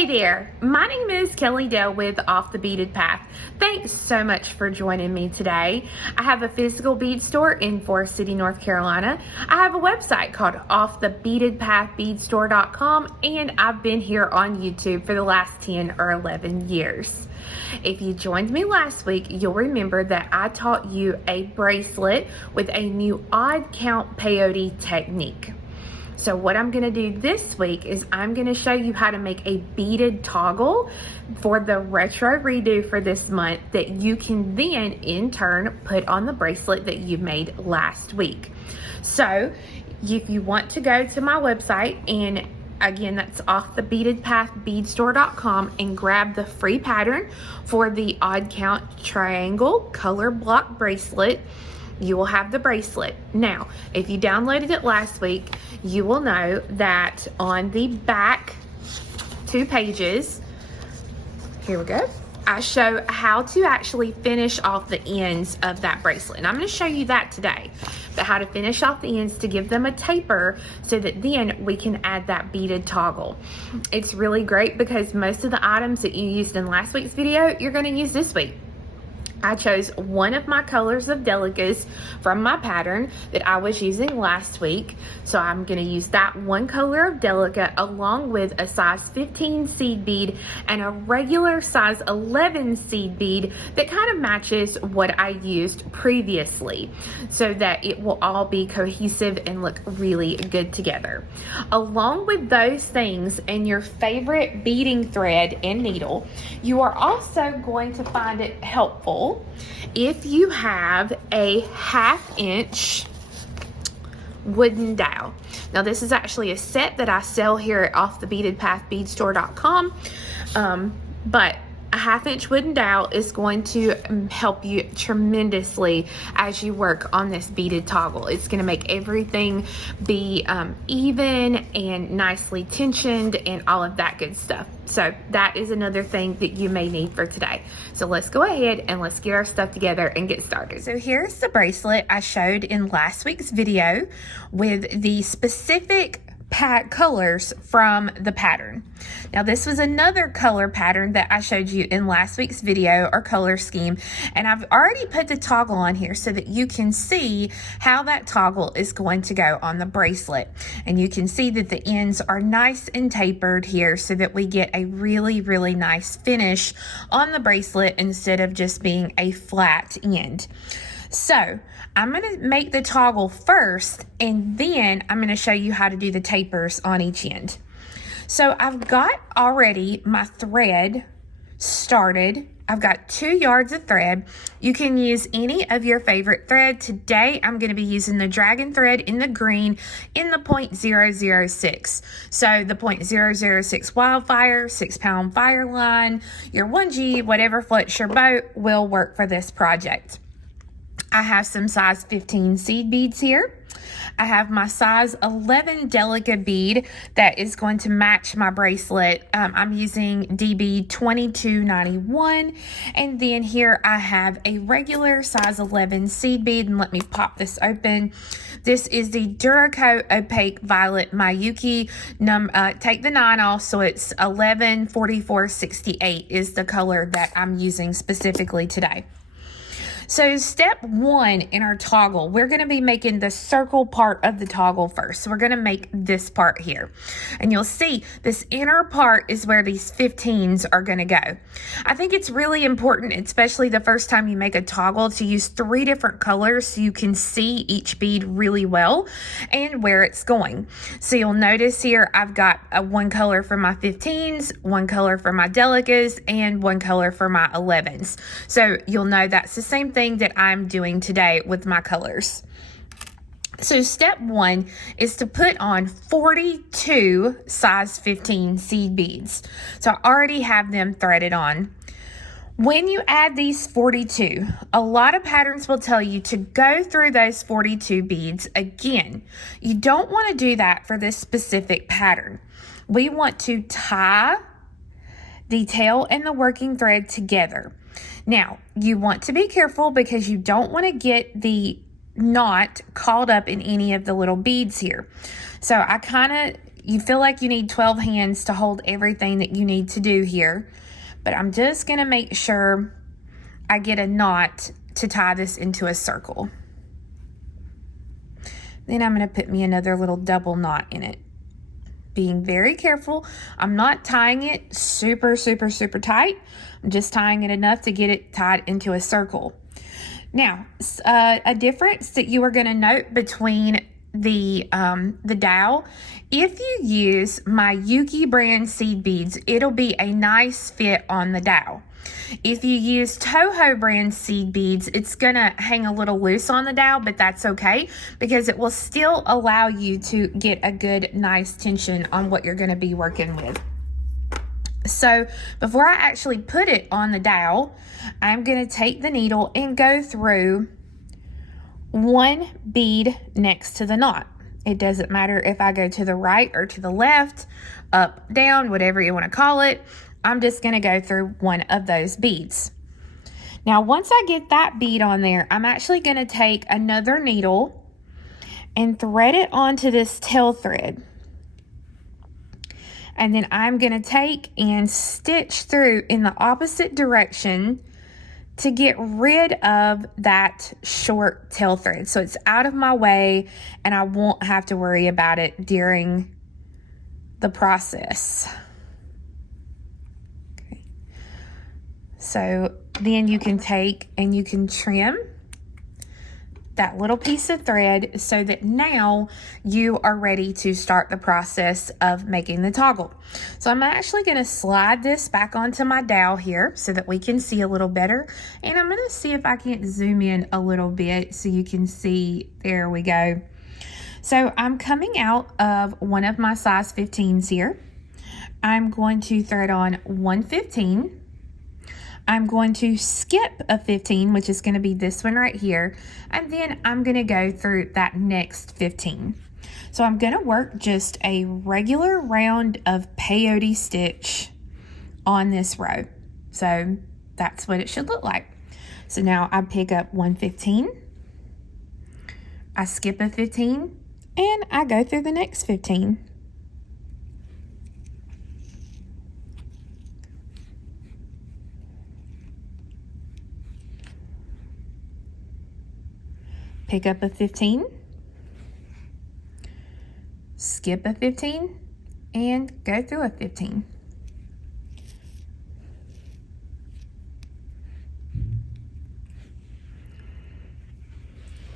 Hey there, my name is Kelly Dell with Off the Beaded Path. Thanks so much for joining me today. I have a physical bead store in Forest City, North Carolina. I have a website called offthebeadedpathbeadstore.com, and I've been here on YouTube for the last 10 or 11 years. If you joined me last week, you'll remember that I taught you a bracelet with a new odd count peyote technique. So what I'm going to do this week is I'm going to show you how to make a beaded toggle for the retro redo for this month that you can then in turn put on the bracelet that you made last week. So if you want to go to my website, and again, that's offthebeadedpathbeadstore.com, and grab the free pattern for the odd count triangle color block bracelet, you will have the bracelet. Now, if you downloaded it last week, you will know that on the back 2 pages, here we go, I show how to actually finish off the ends of that bracelet. And I'm going to show you that today, but how to finish off the ends to give them a taper so that then we can add that beaded toggle. It's really great because most of the items that you used in last week's video, you're going to use this week. I chose one of my colors of Delicas from my pattern that I was using last week. So I'm going to use that one color of Delica along with a size 15 seed bead and a regular size 11 seed bead that kind of matches what I used previously so that it will all be cohesive and look really good together. Along with those things and your favorite beading thread and needle, you are also going to find it helpful if you have a 1/2 inch wooden dowel. Now this is actually a set that I sell here at offthebeadedpathbeadstore.com, but a 1/2 inch wooden dowel is going to help you tremendously as you work on this beaded toggle. It's going to make everything be even and nicely tensioned and all of that good stuff. So that is another thing that you may need for today. So let's go ahead and let's get our stuff together and get started. So here's the bracelet I showed in last week's video with the specific colors from the pattern. Now this was another color pattern that I showed you in last week's video, or color scheme, and I've already put the toggle on here so that you can see how that toggle is going to go on the bracelet. And you can see that the ends are nice and tapered here so that we get a really nice finish on the bracelet instead of just being a flat end. So I'm going to make the toggle first, and then I'm going to show you how to do the tapers on each end. So I've got already my thread started. I've got 2 yards of thread. You can use any of your favorite thread. Today I'm going to be using the dragon thread in the green in the 0.006. So the 0.006 wildfire, 6-pound fire line, your 1G, whatever floats your boat will work for this project. I have some size 15 seed beads here. I have my size 11 Delica bead that is going to match my bracelet. I'm using DB 2291. And then here I have a regular size 11 seed bead. And let me pop this open. This is the Duracoat Opaque Violet Mayuki. Take the 9 off, so it's 114468 is the color that I'm using specifically today. So step 1 in our toggle, we're going to be making the circle part of the toggle first. So we're going to make this part here. And you'll see this inner part is where these 15s are going to go. I think it's really important, especially the first time you make a toggle, to use 3 different colors so you can see each bead really well and where it's going. So you'll notice here I've got one color for my 15s, one color for my Delicas, and one color for my 11s. So you'll know that's the same thing that I'm doing today with my colors. So step 1 is to put on 42 size 15 seed beads. So I already have them threaded on. When you add these 42, a lot of patterns will tell you to go through those 42 beads again. You don't want to do that for this specific pattern. We want to tie the tail and the working thread together. Now, you want to be careful because you don't want to get the knot caught up in any of the little beads here. So I kind of you feel like you need 12 hands to hold everything that you need to do here. But I'm just going to make sure I get a knot to tie this into a circle. Then I'm going to put me another little double knot in it. Being very careful. I'm not tying it super tight. I'm just tying it enough to get it tied into a circle. Now, a difference that you are going to note between the dowel, if you use my Yuki brand seed beads, it'll be a nice fit on the dowel. If you use Toho brand seed beads, it's gonna hang a little loose on the dowel, but that's okay because it will still allow you to get a good, nice tension on what you're gonna be working with. So before I actually put it on the dowel, I'm gonna take the needle and go through one bead next to the knot. It doesn't matter if I go to the right or to the left, up, down, whatever you want to call it. I'm just going to go through one of those beads. Now, once I get that bead on there, I'm actually going to take another needle and thread it onto this tail thread. And then I'm going to take and stitch through in the opposite direction to get rid of that short tail thread. So it's out of my way and I won't have to worry about it during the process. Okay. So then you can take and you can trim that little piece of thread so that now you are ready to start the process of making the toggle. So I'm actually going to slide this back onto my dowel here so that we can see a little better. And I'm going to see if I can't zoom in a little bit so you can see. There we go. So I'm coming out of one of my size 15s here. I'm going to thread on 1/15. I'm going to skip a 15, which is going to be this one right here, and then I'm going to go through that next 15. So I'm going to work just a regular round of peyote stitch on this row. So that's what it should look like. So now I pick up 1/15, I skip a 15, and I go through the next 15. Pick up a 15, skip a 15, and go through a 15.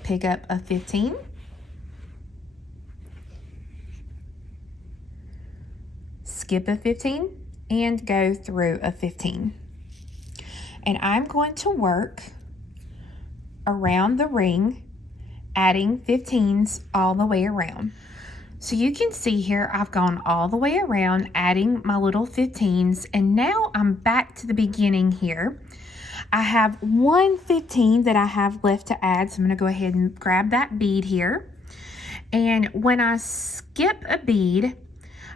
Pick up a 15, skip a 15, and go through a 15. And I'm going to work around the ring, adding 15s all the way around. So you can see here I've gone all the way around adding my little 15s, and now I'm back to the beginning here. I have 1/15 that I have left to add, so I'm going to go ahead and grab that bead here. And when I skip a bead,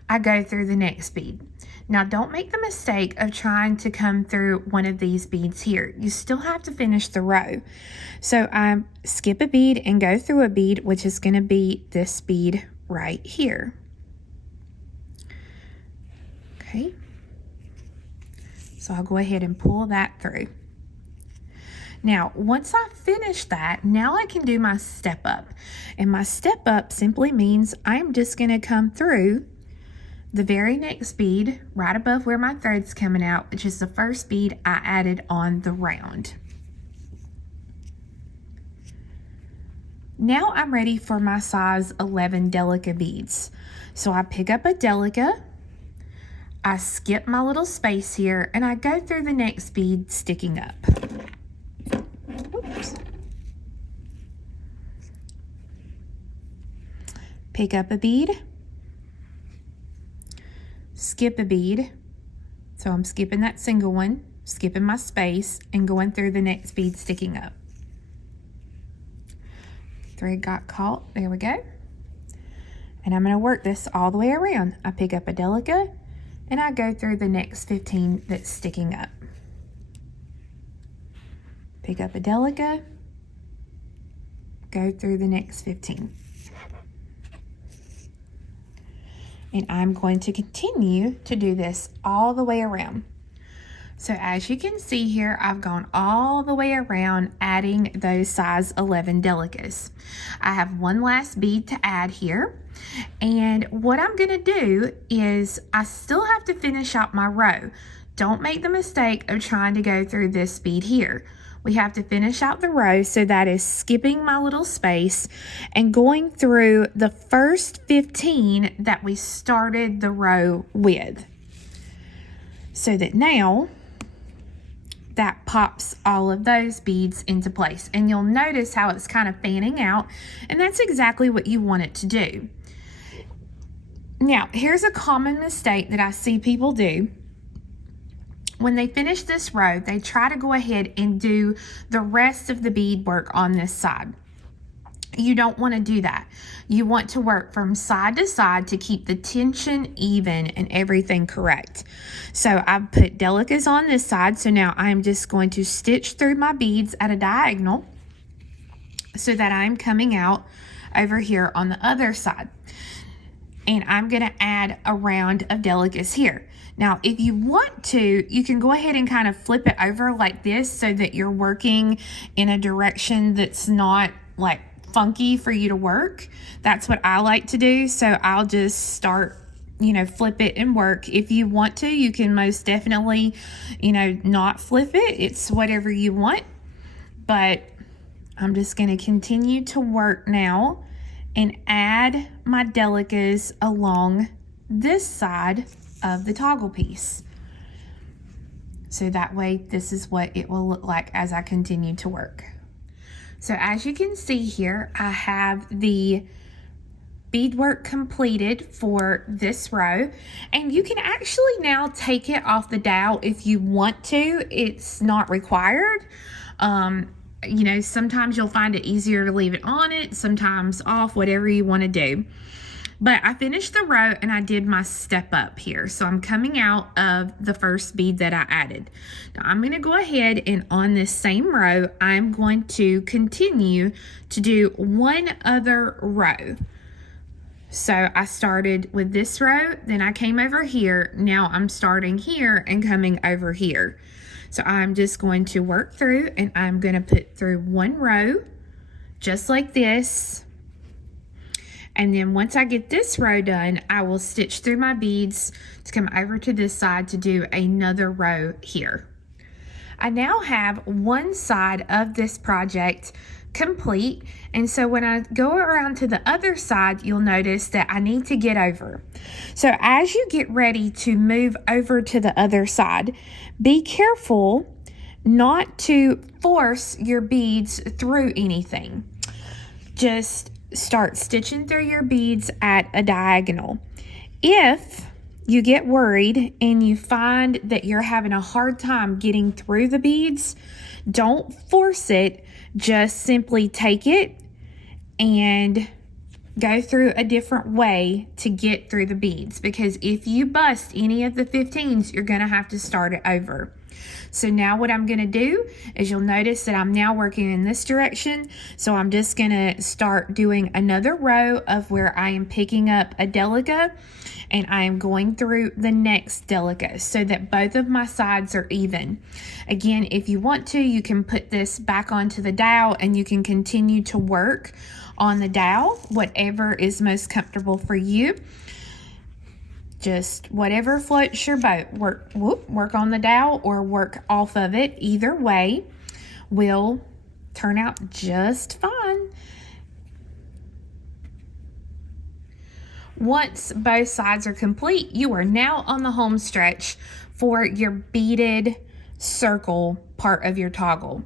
I go through the next bead. Now don't make the mistake of trying to come through one of these beads here. You still have to finish the row. So I skip a bead and go through a bead, which is going to be this bead right here. Okay. So I'll go ahead and pull that through. Now, once I finish that, now I can do my step up. And my step up simply means I'm just going to come through the very next bead right above where my thread's coming out, which is the first bead I added on the round. Now I'm ready for my size 11 Delica beads. So I pick up a Delica, I skip my little space here, and I go through the next bead sticking up. Oops. Pick up a bead, skip a bead, so I'm skipping that single one, skipping my space, and going through the next bead sticking up. Thread got caught, there we go. And I'm going to work this all the way around. I pick up a Delica, and I go through the next 15 that's sticking up. Pick up a Delica, go through the next 15. And I'm going to continue to do this all the way around. So as you can see here, I've gone all the way around adding those size 11 Delicas. I have one last bead to add here. And what I'm going to do is I still have to finish out my row. Don't make the mistake of trying to go through this bead here. We have to finish out the row, so that is skipping my little space and going through the first 15 that we started the row with. So that now that pops all of those beads into place. And you'll notice how it's kind of fanning out, and that's exactly what you want it to do. Now, here's a common mistake that I see people do. When they finish this row, they try to go ahead and do the rest of the bead work on this side. You don't want to do that. You want to work from side to side to keep the tension even and everything correct. So I've put Delicas on this side, so now I'm just going to stitch through my beads at a diagonal so that I'm coming out over here on the other side. And I'm going to add a round of Delicas here. Now, if you want to, you can go ahead and kind of flip it over like this so that you're working in a direction that's not like funky for you to work. That's what I like to do. So I'll just start, flip it and work. If you want to, you can most definitely, not flip it. It's whatever you want. But I'm just going to continue to work now and add my Delicas along this side of the toggle piece. So that way, this is what it will look like as I continue to work. So as you can see here, I have the beadwork completed for this row, and you can actually now take it off the dowel if you want to. It's not required. Sometimes you'll find it easier to leave it on it, sometimes off, whatever you want to do. But I finished the row and I did my step up here. So I'm coming out of the first bead that I added. Now I'm going to go ahead and on this same row, I'm going to continue to do one other row. So I started with this row, then I came over here. Now I'm starting here and coming over here. So I'm just going to work through, and I'm going to put through one row just like this. And then once I get this row done, I will stitch through my beads to come over to this side to do another row here. I now have one side of this project complete, and so when I go around to the other side, you'll notice that I need to get over. So as you get ready to move over to the other side, be careful not to force your beads through anything. Just start stitching through your beads at a diagonal. If you get worried and you find that you're having a hard time getting through the beads, don't force it. Just simply take it and go through a different way to get through the beads, because if you bust any of the 15s, you're going to have to start it over. So now what I'm going to do is, you'll notice that I'm now working in this direction. So I'm just going to start doing another row of where I am picking up a Delica, and I am going through the next Delica so that both of my sides are even. Again, if you want to, you can put this back onto the dowel and you can continue to work on the dowel, whatever is most comfortable for you. Just whatever floats your boat. Work on the dowel or work off of it. Either way will turn out just fine. Once both sides are complete, you are now on the home stretch for your beaded circle part of your toggle.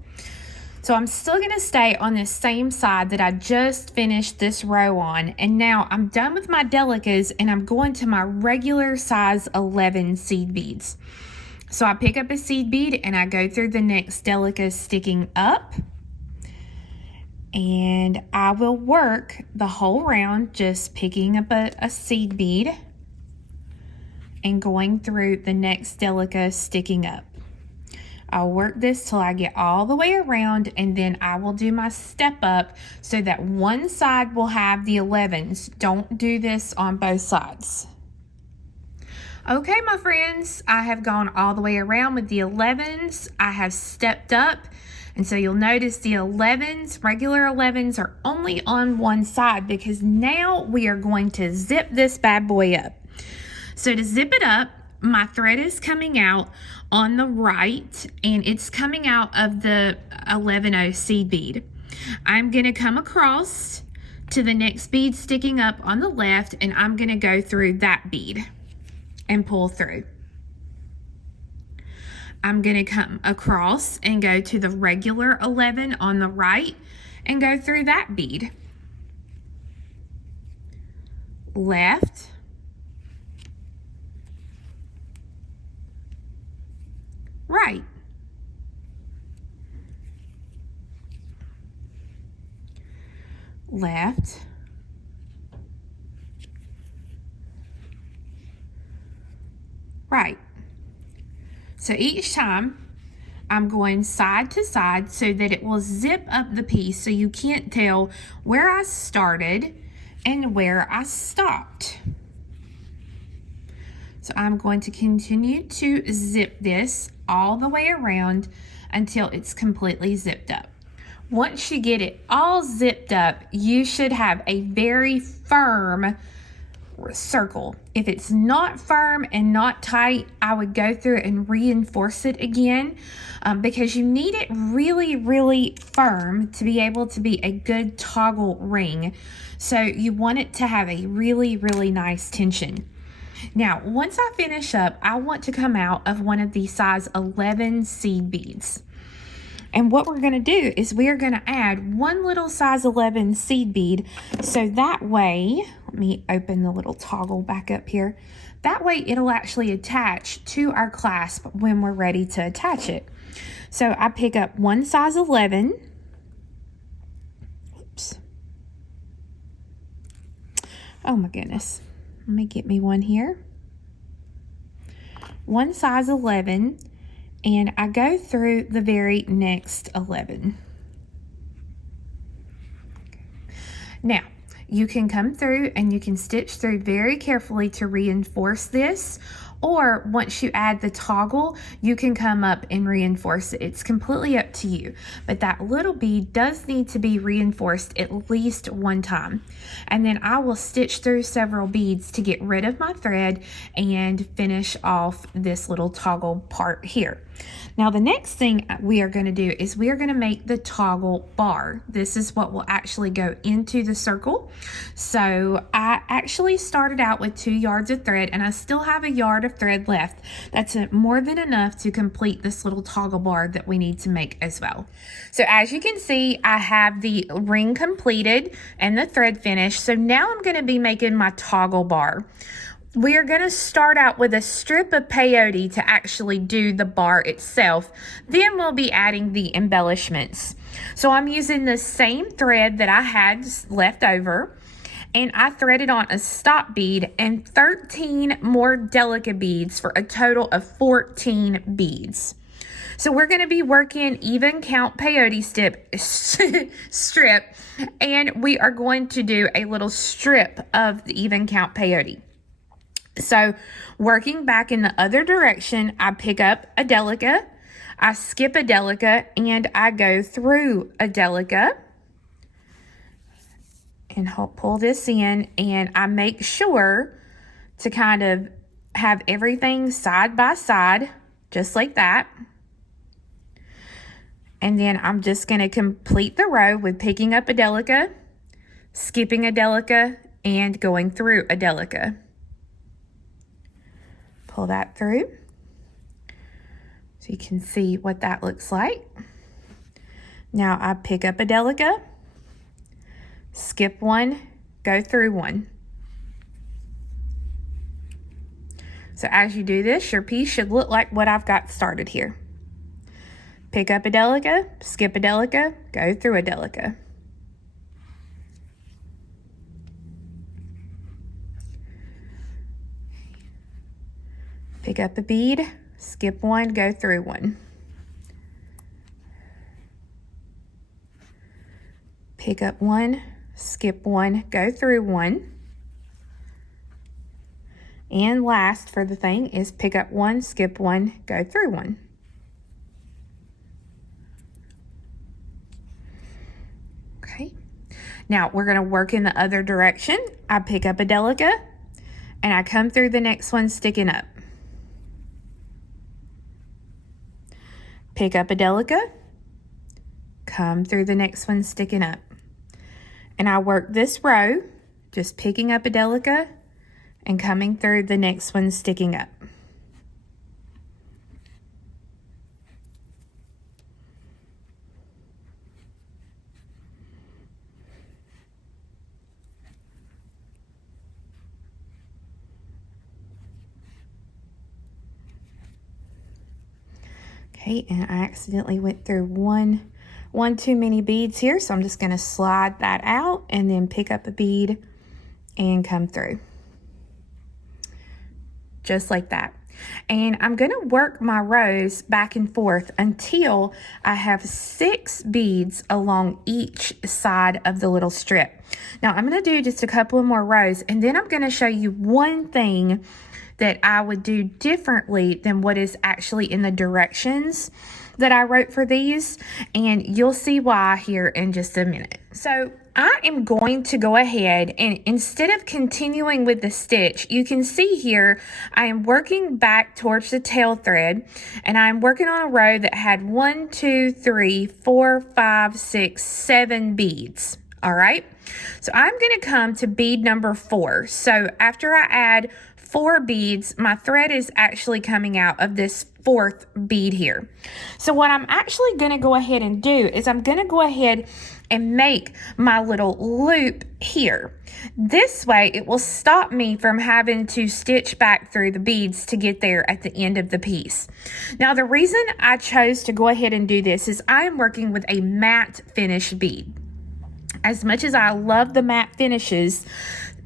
So I'm still going to stay on this same side that I just finished this row on, and now I'm done with my Delicas and I'm going to my regular size 11 seed beads. So I pick up a seed bead and I go through the next Delica sticking up, and I will work the whole round just picking up a seed bead and going through the next Delica sticking up. I'll work this till I get all the way around, and then I will do my step up so that one side will have the 11s. Don't do this on both sides. Okay, my friends, I have gone all the way around with the 11s. I have stepped up, and so you'll notice the 11s, regular 11s, are only on one side because now we are going to zip this bad boy up. So to zip it up, my thread is coming out on the right, and it's coming out of the 11-0 seed bead. I'm going to come across to the next bead sticking up on the left, and I'm going to go through that bead and pull through. I'm going to come across and go to the regular 11 on the right and go through that bead. Left, right. Left, right. So each time I'm going side to side so that it will zip up the piece so you can't tell where I started and where I stopped. So I'm going to continue to zip this all the way around until it's completely zipped up. Once you get it all zipped up, you should have a very firm circle. If it's not firm and not tight, I would go through and reinforce it again because you need it really, really firm to be able to be a good toggle ring. So you want it to have a really, really nice tension. Now, once I finish up, I want to come out of one of these size 11 seed beads. And what we're going to do is we are going to add one little size 11 seed bead. So that way, let me open the little toggle back up here. That way it'll actually attach to our clasp when we're ready to attach it. So I pick up one size 11. Oops. Oh my goodness. Let me get me one here. One size 11. And I go through the very next 11. Now, you can come through and you can stitch through very carefully to reinforce this, or once you add the toggle, you can come up and reinforce it. It's completely up to you, but that little bead does need to be reinforced at least one time. And then I will stitch through several beads to get rid of my thread and finish off this little toggle part here. Now the next thing we are going to do is we are going to make the toggle bar. This is what will actually go into the circle. So I actually started out with 2 yards of thread, and I still have a yard of thread left. That's more than enough to complete this little toggle bar that we need to make as well. So as you can see, I have the ring completed and the thread finished. So now I'm going to be making my toggle bar. We are going to start out with a strip of peyote to actually do the bar itself. Then we'll be adding the embellishments. So I'm using the same thread that I had left over, and I threaded on a stop bead and 13 more Delica beads for a total of 14 beads. So we're going to be working even count peyote strip, and we are going to do a little strip of the even count peyote. So working back in the other direction, I pick up a Delica, I skip a Delica, and I go through a Delica and pull this in, and I make sure to kind of have everything side by side, just like that. And then I'm just going to complete the row with picking up a Delica, skipping a Delica, and going through a Delica. Pull that through so you can see what that looks like. Now I pick up a Delica, skip one, go through one. So as you do this, your piece should look like what I've got started here. Pick up a Delica, skip a Delica, go through a Delica. Pick up a bead, skip one, go through one. Pick up one, skip one, go through one. And last for the thing is pick up one, skip one, go through one. Okay. Now we're going to work in the other direction. I pick up a Delica and I come through the next one sticking up. Pick up a Delica, come through the next one sticking up. And I work this row, just picking up a Delica and coming through the next one sticking up. Okay, and I accidentally went through one too many beads here, so I'm just going to slide that out and then pick up a bead and come through. Just like that. And I'm going to work my rows back and forth until I have 6 beads along each side of the little strip. Now I'm going to do just a couple of more rows, and then I'm going to show you one thing that I would do differently than what is actually in the directions that I wrote for these, and you'll see why here in just a minute. So I am going to go ahead and instead of continuing with the stitch, you can see here I am working back towards the tail thread, and I'm working on a row that had 1, 2, 3, 4, 5, 6, 7 beads. All right, so I'm going to come to bead number 4. So after I add 4 beads, my thread is actually coming out of this 4th bead here. So what I'm actually going to go ahead and do is I'm going to go ahead and make my little loop here. This way it will stop me from having to stitch back through the beads to get there at the end of the piece. Now the reason I chose to go ahead and do this is I am working with a matte finish bead. As much as I love the matte finishes,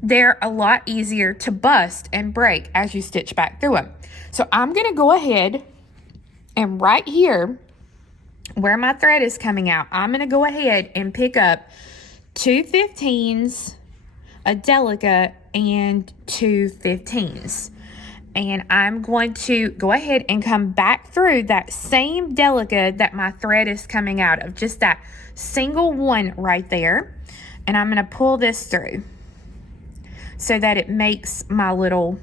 they're a lot easier to bust and break as you stitch back through them. So I'm going to go ahead and right here where my thread is coming out, I'm going to go ahead and pick up 2 15s, a Delica, and 2 15s. And I'm going to go ahead and come back through that same Delica that my thread is coming out of, just that single one right there. And I'm going to pull this through so that it makes my little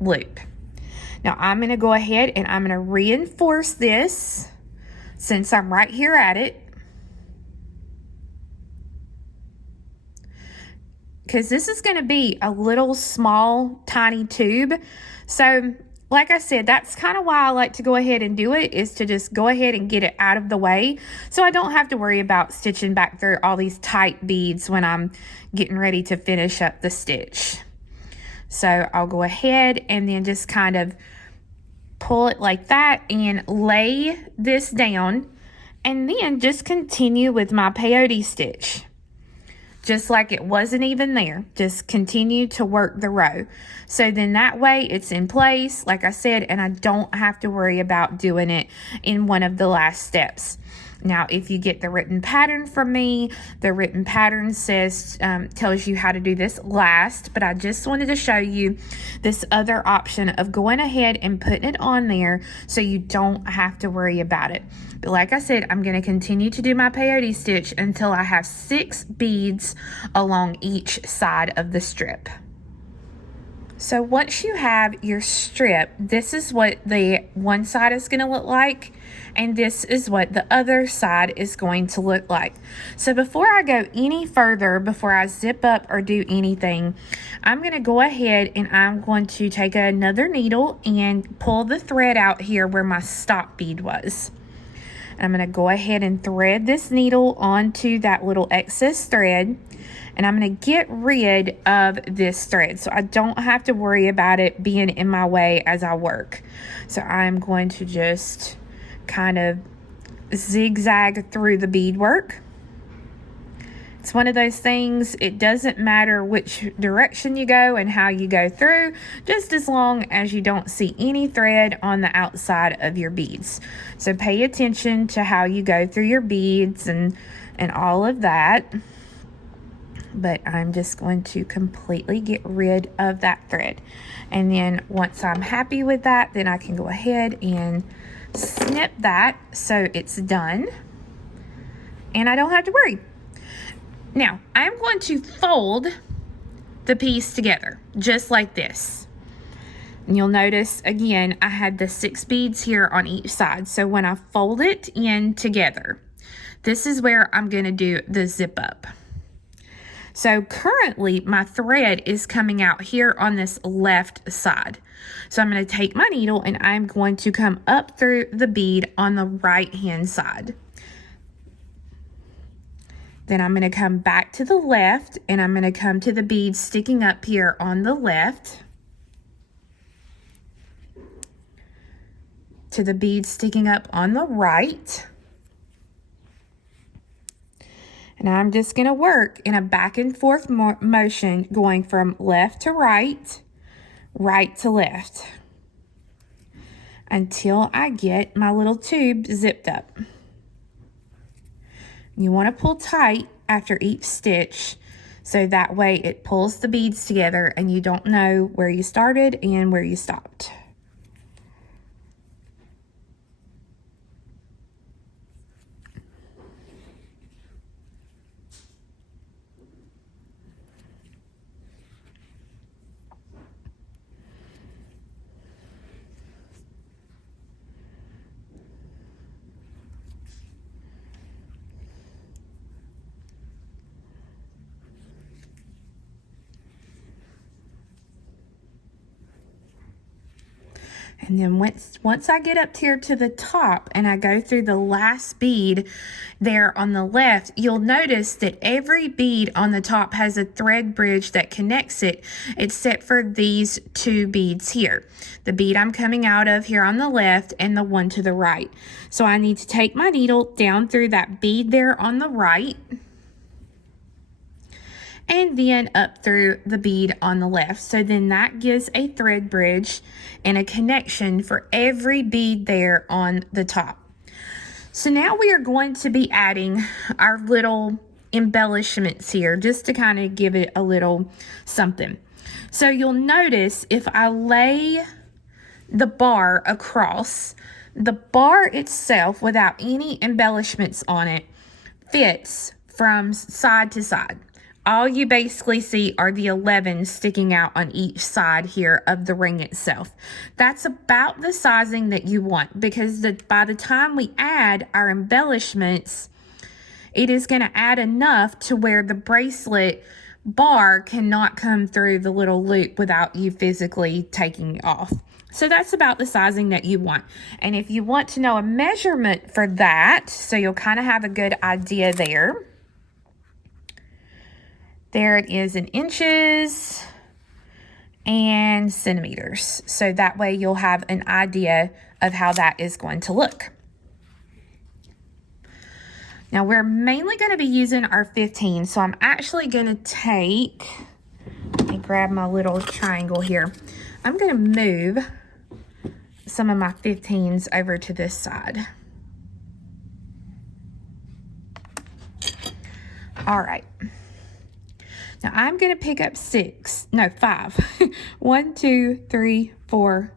loop. Now I'm going to go ahead and I'm going to reinforce this since I'm right here at it, because this is going to be a little small tiny tube. So like I said, that's kind of why I like to go ahead and do it, is to just go ahead and get it out of the way so I don't have to worry about stitching back through all these tight beads when I'm getting ready to finish up the stitch. So I'll go ahead and then just kind of pull it like that and lay this down, and then just continue with my peyote stitch. Just like it wasn't even there. Just continue to work the row. So then that way it's in place, like I said, and I don't have to worry about doing it in one of the last steps. Now, if you get the written pattern from me, the written pattern says, tells you how to do this last, but I just wanted to show you this other option of going ahead and putting it on there so you don't have to worry about it. But like I said, I'm going to continue to do my peyote stitch until I have 6 beads along each side of the strip. So once you have your strip, this is what the one side is going to look like, and this is what the other side is going to look like. So before I go any further, before I zip up or do anything, I'm going to go ahead and I'm going to take another needle and pull the thread out here where my stop bead was. I'm going to go ahead and thread this needle onto that little excess thread, and I'm going to get rid of this thread so I don't have to worry about it being in my way as I work. So I'm going to just kind of zigzag through the beadwork. It's one of those things, it doesn't matter which direction you go and how you go through, just as long as you don't see any thread on the outside of your beads. So pay attention to how you go through your beads and all of that. but I'm just going to completely get rid of that thread. And then once I'm happy with that, then I can go ahead and snip that so it's done and I don't have to worry. Now I'm going to fold the piece together just like this. And you'll notice again I had the 6 beads here on each side. So when I fold it in together, this is where I'm going to do the zip up. So currently my thread is coming out here on this left side. So I'm going to take my needle and I'm going to come up through the bead on the right hand side. Then I'm going to come back to the left and I'm going to come to the bead sticking up here on the left, to the bead sticking up on the right. And I'm just going to work in a back and forth motion going from left to right, right to left, until I get my little tube zipped up. You want to pull tight after each stitch so that way it pulls the beads together and you don't know where you started and where you stopped. And then once I get up here to the top and I go through the last bead there on the left, you'll notice that every bead on the top has a thread bridge that connects it, except for these 2 beads here. The bead I'm coming out of here on the left and the one to the right. So I need to take my needle down through that bead there on the right, and then up through the bead on the left. So then that gives a thread bridge and a connection for every bead there on the top. So now we are going to be adding our little embellishments here just to kind of give it a little something. So you'll notice if I lay the bar across, the bar itself without any embellishments on it fits from side to side. All you basically see are the 11 sticking out on each side here of the ring itself. That's about the sizing that you want, because by the time we add our embellishments, it is going to add enough to where the bracelet bar cannot come through the little loop without you physically taking it off. So that's about the sizing that you want. And if you want to know a measurement for that, so you'll kind of have a good idea there. There it is in inches and centimeters. So that way you'll have an idea of how that is going to look. Now we're mainly going to be using our 15. So I'm actually going to take, let me grab my little triangle here. I'm going to move some of my 15s over to this side. All right. Now I'm going to pick up 5. 1, 2, 3, 4,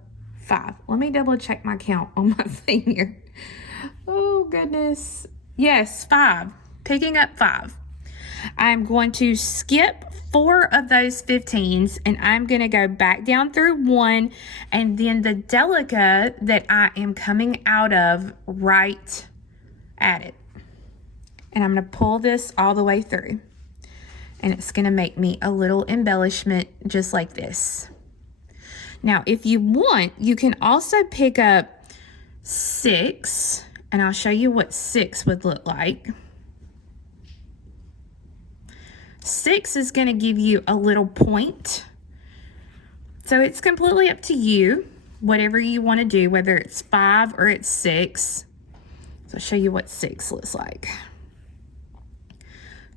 5. Let me double check my count on my thing here. Oh goodness. Yes, 5. Picking up 5. I'm going to skip 4 of those 15s and I'm going to go back down through 1 and then the Delica that I am coming out of right at it. And I'm going to pull this all the way through. And it's going to make me a little embellishment just like this. Now, if you want, you can also pick up 6, and I'll show you what 6 would look like. 6 is going to give you a little point. So it's completely up to you, whatever you want to do, whether it's 5 or it's 6. So I'll show you what 6 looks like.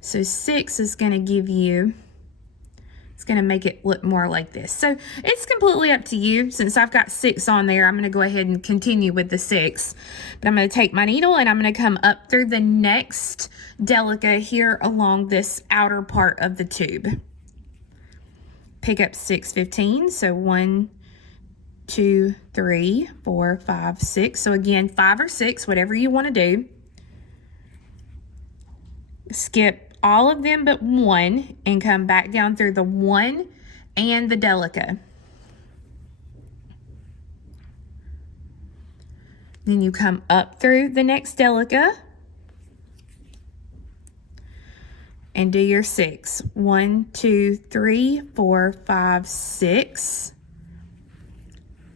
So 6 is going to give you, It's going to make it look more like this. So it's completely up to you. Since I've got 6 on there, I'm going to go ahead and continue with the 6. But I'm going to take my needle and I'm going to come up through the next Delica here along this outer part of the tube. Pick up 6 15. So 1, 2, 3, 4, 5, 6. So again, 5 or 6, whatever you want to do. Skip all of them but 1 and come back down through the 1 and the Delica. Then you come up through the next Delica and do your 6. 1, 2, 3, 4, 5, 6.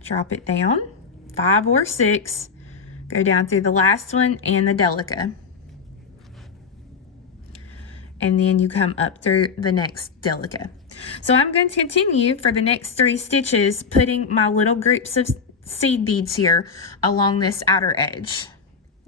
Drop it down. 5 or 6. Go down through the last one and the Delica. And then you come up through the next Delica. So I'm going to continue for the next 3 stitches putting my little groups of seed beads here along this outer edge.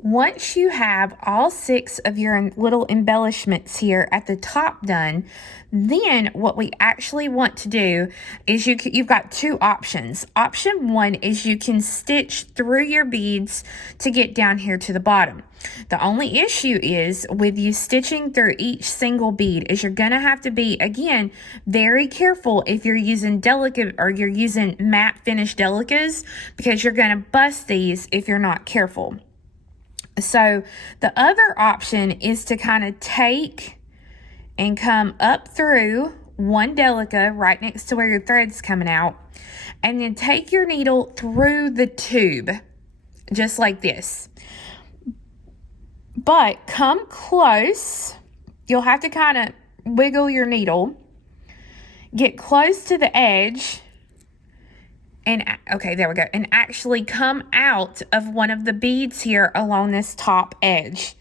Once you have all 6 of your little embellishments here at the top done, then what we actually want to do is you've got 2 options. Option 1 is you can stitch through your beads to get down here to the bottom. The only issue is with you stitching through each single bead is you're going to have to be, again, very careful if you're using Delica or you're using matte finish Delicas, because you're going to bust these if you're not careful. So the other option is to kind of take and come up through one Delica right next to where your thread's coming out, and then take your needle through the tube, just like this. But come close. You'll have to kind of wiggle your needle, get close to the edge, and okay, there we go. And actually come out of one of the beads here along this top edge.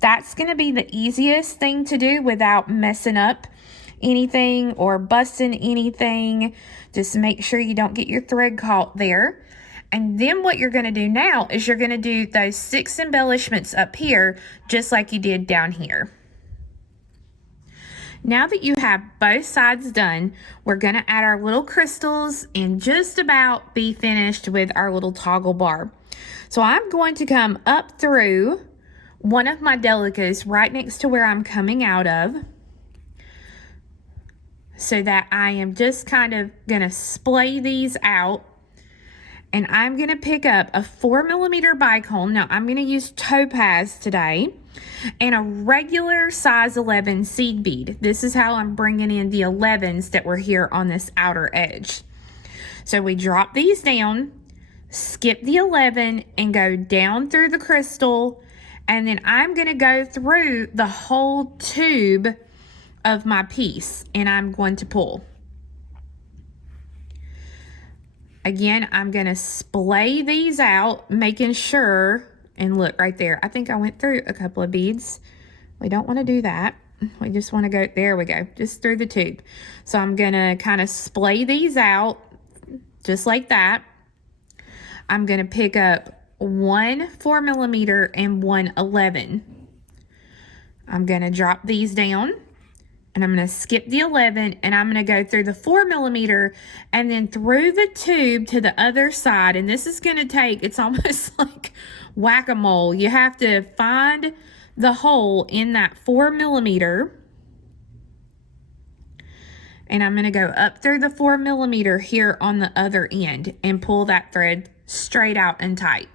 That's going to be the easiest thing to do without messing up anything or busting anything. Just make sure you don't get your thread caught there. And then what you're going to do now is you're going to do those 6 embellishments up here, just like you did down here. Now that you have both sides done, we're going to add our little crystals and just about be finished with our little toggle bar. So I'm going to come up through one of my Delicas right next to where I'm coming out of, so that I am just kind of going to splay these out. And I'm going to pick up a 4mm bicone. Now I'm going to use topaz today, and a regular size 11 seed bead. This is how I'm bringing in the 11s that were here on this outer edge. So we drop these down, skip the 11 and go down through the crystal, and then I'm going to go through the whole tube of my piece, and I'm going to pull. Again, I'm going to splay these out, making sure, and look right there. I think I went through a couple of beads. We don't want to do that. We just want to go, there we go, just through the tube. So I'm going to kind of splay these out just like that. I'm going to pick up one 4mm and one 11. I'm going to drop these down. And I'm going to skip the 11 and I'm going to go through the 4mm and then through the tube to the other side. And this is going to take, it's almost like whack-a-mole. You have to find the hole in that 4mm. And I'm going to go up through the 4mm here on the other end and pull that thread straight out and tight.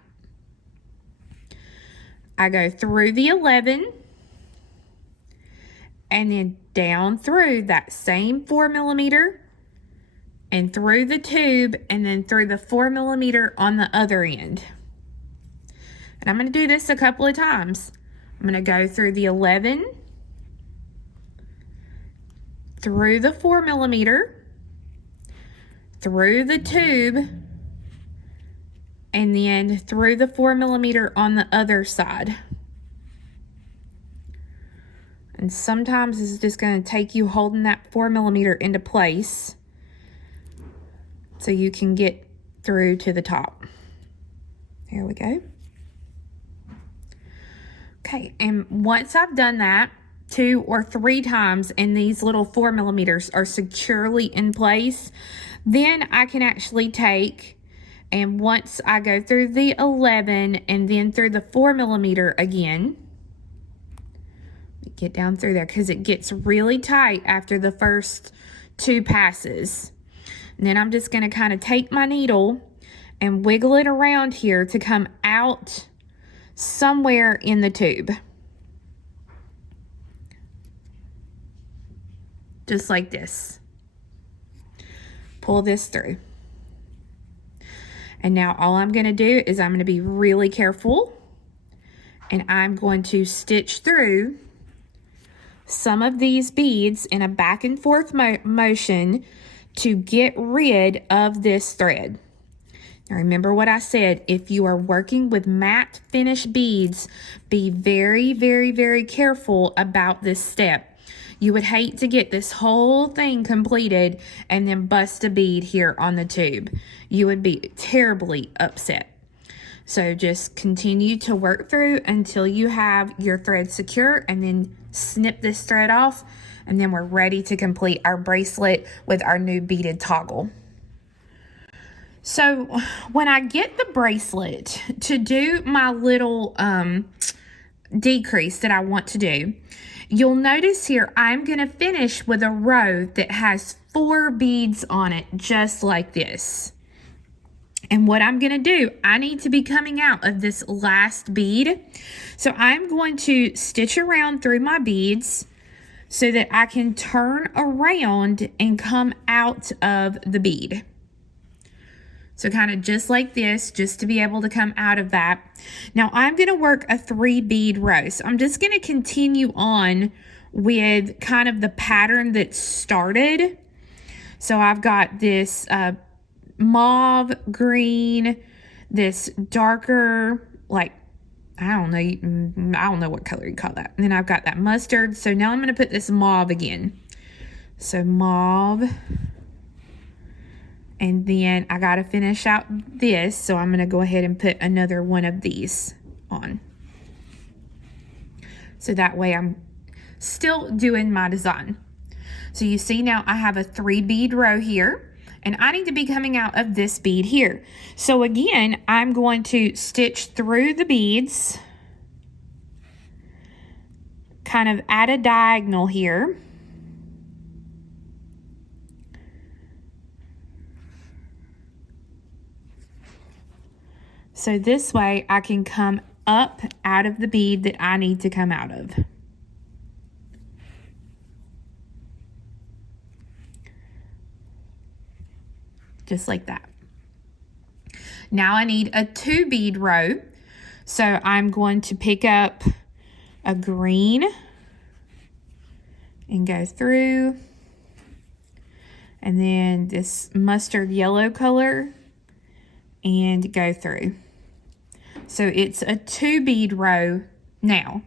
I go through the 11 and then down through that same 4mm and through the tube and then through the 4mm on the other end. And I'm going to do this a couple of times. I'm going to go through the 11, through the 4mm, through the tube, and then through the 4mm on the other side. And sometimes it's just going to take you holding that 4mm into place so you can get through to the top. There we go. Okay, and once I've done that, 2 or 3 times and these little 4mm are securely in place, then I can actually take, and once I go through the 11 and then through the 4mm again, get down through there because it gets really tight after the first 2 passes. And then I'm just going to kind of take my needle and wiggle it around here to come out somewhere in the tube. Just like this. Pull this through. And now all I'm going to do is I'm going to be really careful, and I'm going to stitch through some of these beads in a back and forth motion to get rid of this thread. Now remember what I said, if you are working with matte finish beads, be very, very, very careful about this step. You would hate to get this whole thing completed and then bust a bead here on the tube. You would be terribly upset. So just continue to work through until you have your thread secure, and then snip this thread off, and then we're ready to complete our bracelet with our new beaded toggle. So when I get the bracelet to do my little decrease that I want to do, you'll notice here I'm going to finish with a row that has 4 beads on it, just like this. And what I'm going to do, I need to be coming out of this last bead. So I'm going to stitch around through my beads so that I can turn around and come out of the bead. So kind of just like this, just to be able to come out of that. Now I'm going to work a 3 bead row. So I'm just going to continue on with kind of the pattern that started. So I've got this mauve green, this darker, like, I don't know what color you call that. And then I've got that mustard. So now I'm going to put this mauve again. So mauve. And then I got to finish out this. So I'm going to go ahead and put another one of these on. So that way I'm still doing my design. So you see now I have a 3 bead row here. And I need to be coming out of this bead here. So again, I'm going to stitch through the beads, kind of at a diagonal here. So this way I can come up out of the bead that I need to come out of. Just like that. Now I need a 2 bead row. So I'm going to pick up a green and go through. And then this mustard yellow color and go through. So it's a 2 bead row now.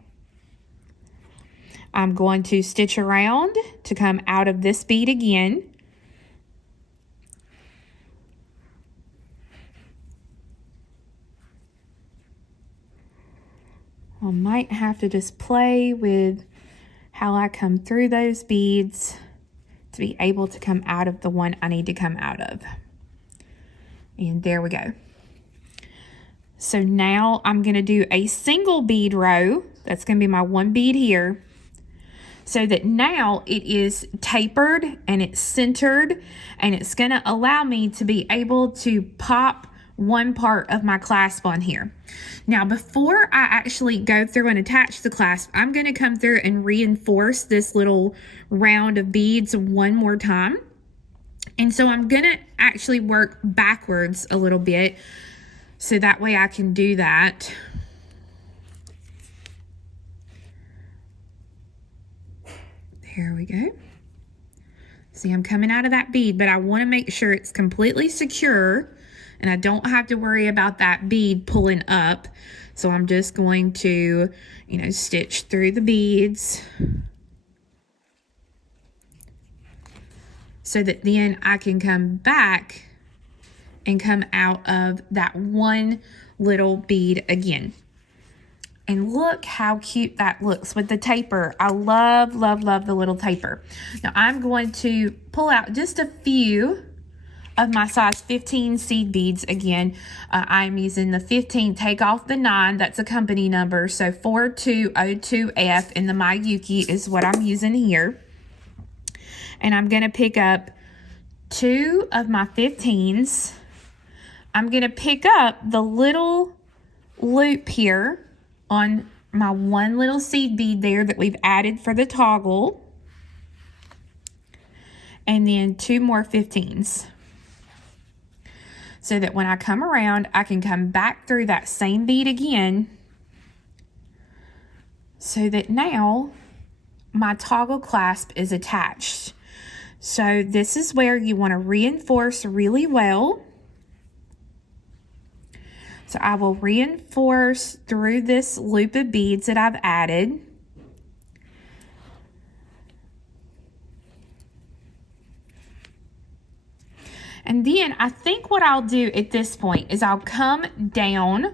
I'm going to stitch around to come out of this bead again. I might have to just play with how I come through those beads to be able to come out of the one I need to come out of. And there we go. So now I'm going to do a single bead row. That's going to be my 1 bead here. So that now it is tapered and it's centered, and it's going to allow me to be able to pop one part of my clasp on here. Now before I actually go through and attach the clasp, I'm going to come through and reinforce this little round of beads one more time. And so I'm going to actually work backwards a little bit so that way I can do that. There we go. See, I'm coming out of that bead, but I want to make sure it's completely secure and I don't have to worry about that bead pulling up. So I'm just going to, stitch through the beads so that then I can come back and come out of that one little bead again. And look how cute that looks with the taper. I love, love, love the little taper. Now I'm going to pull out just a few of my size 15 seed beads. Again, I'm using the 15, take off the 9, that's a company number. So 4202F in the Mayuki is what I'm using here. And I'm going to pick up 2 of my 15s. I'm going to pick up the little loop here on my one little seed bead there that we've added for the toggle. And then 2 more 15s. So that when I come around, I can come back through that same bead again. So that now my toggle clasp is attached. So this is where you want to reinforce really well. So I will reinforce through this loop of beads that I've added. And then I think what I'll do at this point is I'll come down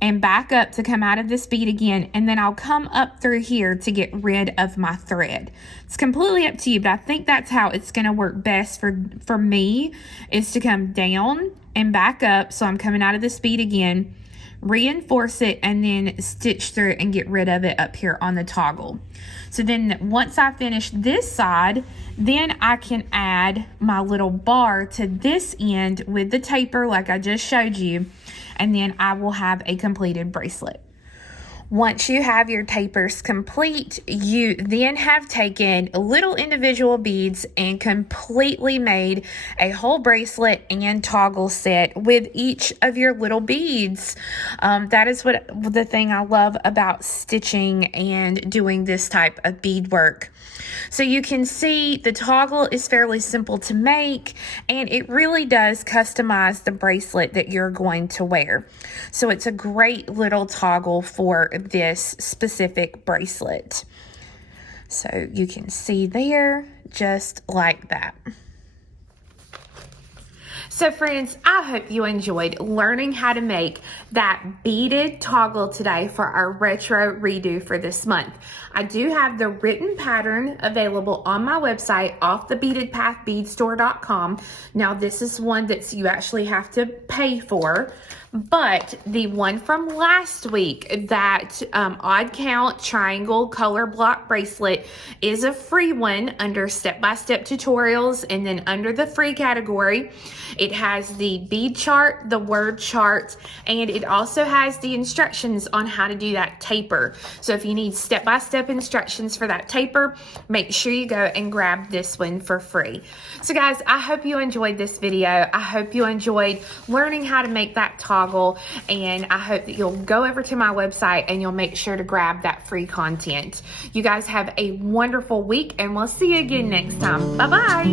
and back up to come out of this bead again, and then I'll come up through here to get rid of my thread. It's completely up to you, but I think that's how it's going to work best for me, is to come down and back up. So I'm coming out of this bead again, reinforce it, and then stitch through it and get rid of it up here on the toggle. So then once I finish this side, then I can add my little bar to this end with the taper like I just showed you, and then I will have a completed bracelet. Once you have your tapers complete, you then have taken little individual beads and completely made a whole bracelet and toggle set with each of your little beads. That is what the thing I love about stitching and doing this type of bead work. So you can see the toggle is fairly simple to make, and it really does customize the bracelet that you're going to wear. So it's a great little toggle for this specific bracelet. So you can see there, just like that. So friends, I hope you enjoyed learning how to make that beaded toggle today for our retro redo for this month. I do have the written pattern available on my website, offthebeadedpathbeadstore.com. Now this is one that you actually have to pay for, but the one from last week, that odd count triangle color block bracelet, is a free one under step-by-step tutorials, and then under the free category, it has the bead chart, the word chart, and it also has the instructions on how to do that taper. So if you need step-by-step instructions for that taper, make sure you go and grab this one for free. So guys, I hope you enjoyed this video. I hope you enjoyed learning how to make that toggle, and I hope that you'll go over to my website and you'll make sure to grab that free content. You guys have a wonderful week, and we'll see you again next time. Bye-bye.